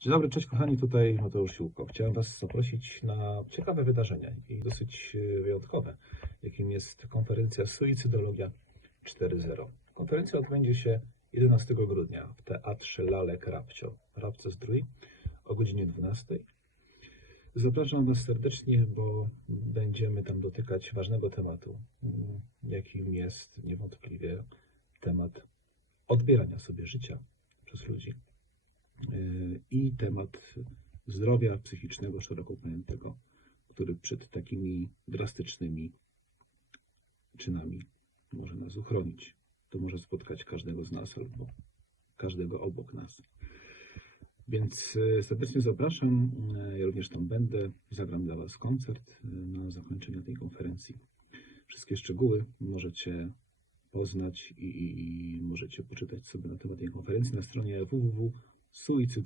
Dzień dobry, cześć kochani, tutaj Mateusz Siłko. Chciałem Was zaprosić na ciekawe wydarzenia i dosyć e, wyjątkowe, jakim jest konferencja Suicydologia 4.0. Konferencja odbędzie się 11 grudnia w Teatrze Lalek Rabcio, Rabco Zdrój o godzinie 12. Zapraszam Was serdecznie, bo będziemy tam dotykać ważnego tematu, mm, jakim jest niewątpliwie temat odbierania sobie życia i temat zdrowia psychicznego szeroko pojętego, który przed takimi drastycznymi czynami może nas uchronić. To może spotkać każdego z nas albo każdego obok nas. Więc y, serdecznie zapraszam. Y, Ja również tam będę. Zagram dla Was koncert y, na zakończenie tej konferencji. Wszystkie szczegóły możecie poznać i, i, i możecie poczytać sobie na temat tej konferencji na stronie www.suicyd